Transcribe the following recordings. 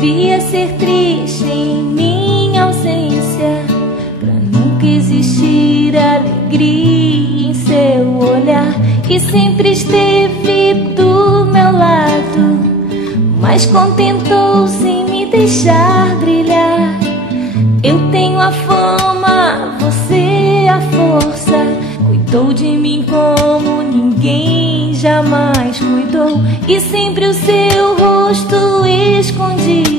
Devia ser triste em minha ausência, pra nunca existir alegria em seu olhar, que sempre esteve do meu lado, mas contentou-se em me deixar brilhar. Eu tenho a fama, você a força, cuidou de mim como ninguém jamais cuidou, e sempre o seu rosto escondido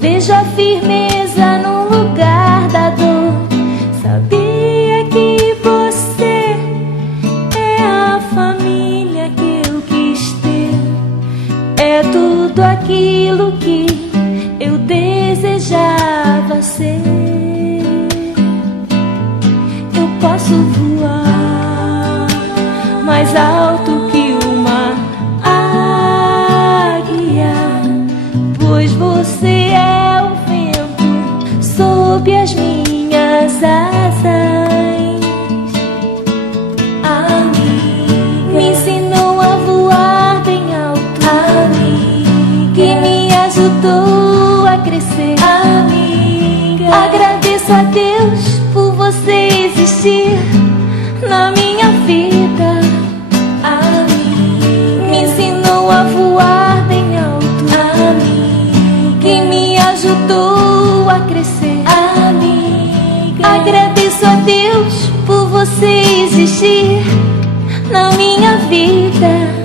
vejo a firmeza no lugar da dor. Sabia que você é a família que eu quis ter, é tudo aquilo que eu desejava ser. Eu posso voar mais alto que uma águia, pois você é o vento sob as minhas asas. Amiga, me ensinou a voar bem alto. Amiga, que me ajudou a crescer. Amiga, agradeço a Deus por você existir na minha vida. Amiga, me ensinou a voar bem alto. Amiga, que me ajudou a crescer. Amiga, agradeço a Deus por você existir na minha vida.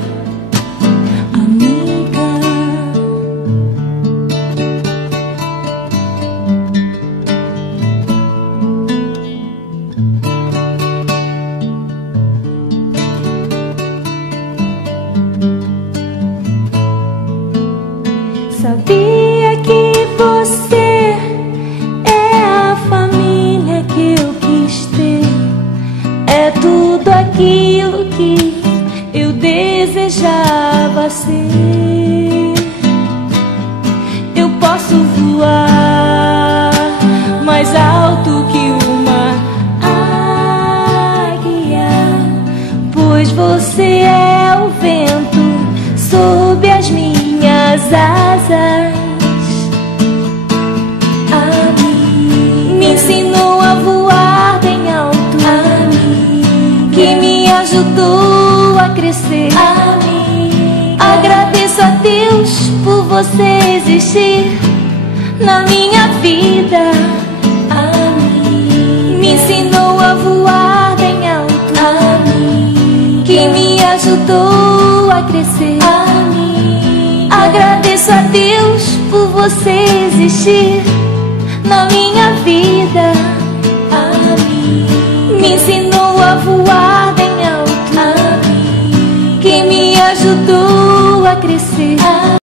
Sabia que você é a família que eu quis ter, é tudo aquilo que eu desejava ser. Eu posso voar mais alto que uma águia, pois você é o vento sob as minhas asas. Amiga, me ensinou a voar bem alto. Amiga, que me ajudou a crescer. Amiga, agradeço a Deus por você existir na minha vida. Amiga, me ensinou a voar bem alto. Amiga, que me ajudou a crescer. Agradeço a Deus por você existir na minha vida. Amiga, me ensinou a voar bem alto. Amiga, que me ajudou a crescer.